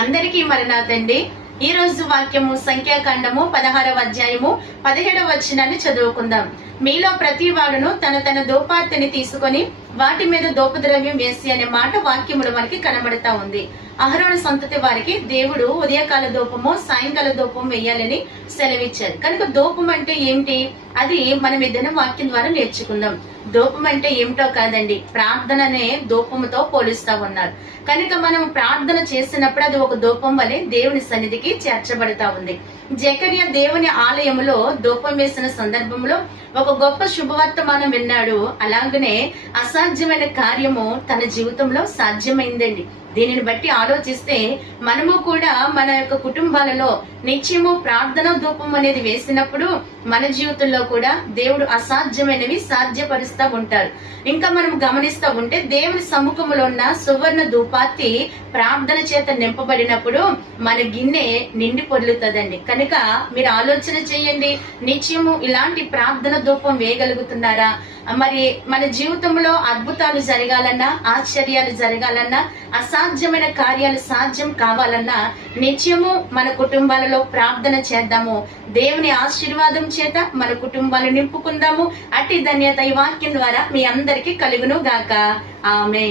అందరికీ మరణాతండి ఈ రోజు వాక్యము సంఖ్యాకాండము పదహారవ అధ్యాయము పదిహేడవ వచనాన్ని చదువుకుందాం. మీలో ప్రతి వాడును తన తన దోపార్తిని తీసుకొని వాటి మీద దోపద్రవ్యం వేసి అనే మాట వాక్యములు మనకి కనబడతా ఉంది. అహరోణ సంతతి వారికి దేవుడు ఉదయకాల దూపము సాయంకాల దూపం వేయాలని సెలవిచ్చారు. కనుక దూపం అంటే ఏంటి అది మనం ఏదైనా వాక్యం ద్వారా నేర్చుకుందాం. దూపం అంటే ఏమిటో కాదండి ప్రార్థననే దూపముతో పోలుస్తా ఉన్నారు. కనుక మనం ప్రార్థన చేసినప్పుడు అది ఒక దూపం వలె దేవుని సన్నిధికి చేర్చబడతా ఉంది. జకర్య దేవుని ఆలయములో దూపం వేసిన సందర్భంలో ఒక గొప్ప శుభవర్తమానం విన్నాడు. అలాగనే అసాధ్యమైన కార్యము తన జీవితంలో సాధ్యమైందండి. దీనిని బట్టి ఆలోచిస్తే మనము కూడా మన యొక్క కుటుంబాలలో నిత్యము ప్రార్థన ధూపం అనేది వేసినప్పుడు మన జీవితంలో కూడా దేవుడు అసాధ్యమైనవి సాధ్యపరుస్తూ ఉంటారు ఇంకా మనం గమనిస్తూ ఉంటే దేవుని సముఖంలో ఉన్న సువర్ణ ధూపార్తి ప్రార్థన చేత నింపబడినప్పుడు మన గిన్నె నిండి పొర్లుతుందండి. కనుక మీరు ఆలోచన చేయండి. నిత్యము ఇలాంటి ప్రార్థన ధూపం వేయగలుగుతున్నారా? మరి మన జీవితంలో అద్భుతాలు జరగాలన్నా ఆశ్చర్యాలు జరగాలన్నా అసాధ్యమైన కార్యాలు సాధ్యం కావాలన్నా నిత్యము మన కుటుంబాలలో ప్రార్థన చేద్దాము. దేవుని ఆశీర్వాదం చేత మన కుటుంబాలు నింపుకుందాము. అట్టి ధన్యత ఈ వాక్యం ద్వారా మీ అందరికీ కలుగును గాక. ఆమె